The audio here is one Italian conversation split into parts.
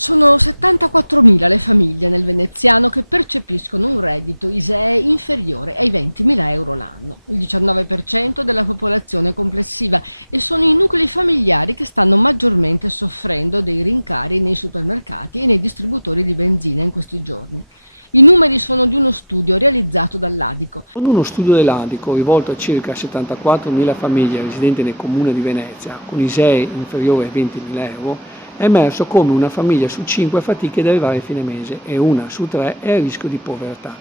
Sono 74.000 le famiglie nel veneziano che percepiscono un reddito ISEE inferiore ai 20.000 euro l'anno, il 19% della popolazione complessiva, e sono i nuclei familiari che stanno maggiormente soffrendo dei rincari nei supermercati e nei distributori di benzina in questi giorni. I numeri sono di uno studio realizzato dall'Adico. Con uno studio dell'Adico rivolto a circa 74.000 famiglie residenti nel comune di Venezia, con ISEE inferiore ai 20.000 euro, è emerso come una famiglia su 5 fatica ad arrivare a fine mese e una su 3 è a rischio di povertà.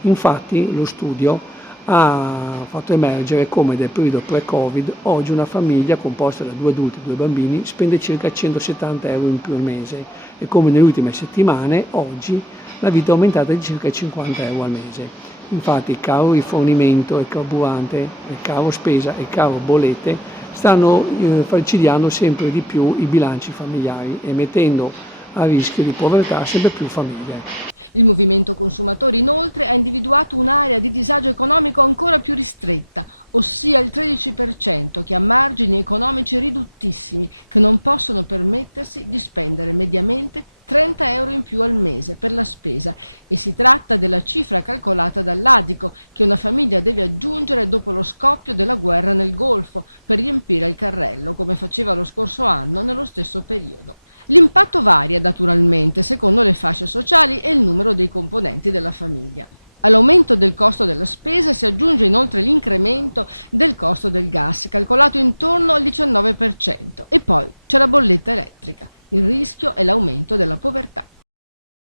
Infatti lo studio ha fatto emergere come nel periodo pre-Covid oggi una famiglia composta da 2 adulti e 2 bambini spende circa 170 euro in più al mese e come nelle ultime settimane oggi la vita è aumentata di circa 50 euro al mese. Infatti il caro rifornimento, il carburante, il caro spesa e il caro bollette stanno falcidiando sempre di più i bilanci familiari e mettendo a rischio di povertà sempre più famiglie. Il movimento consumatori inoltre ha individuato un'area di disagio economico ancora più ristretta, ossia il 13% che ha margini economici ridottissimi, che non possono permettersi di spendere mediamente 30 euro in più al mese per la spesa, e si tratta della cifra calcolata dall'Adico che una famiglia deve aggiungere dopo lo scoppio della guerra nel Golfo per riempire il carrello, come faceva lo scorso anno nello stesso periodo. L'impatto varia naturalmente secondo le fasce sociali e il numero dei componenti della famiglia. All'aumento del costo della spesa si aggiunge inoltre l'incremento del costo del gas, calcolato intorno al 19%, e poi c'è la bolletta elettrica. Il rischio è l'aumento della povertà.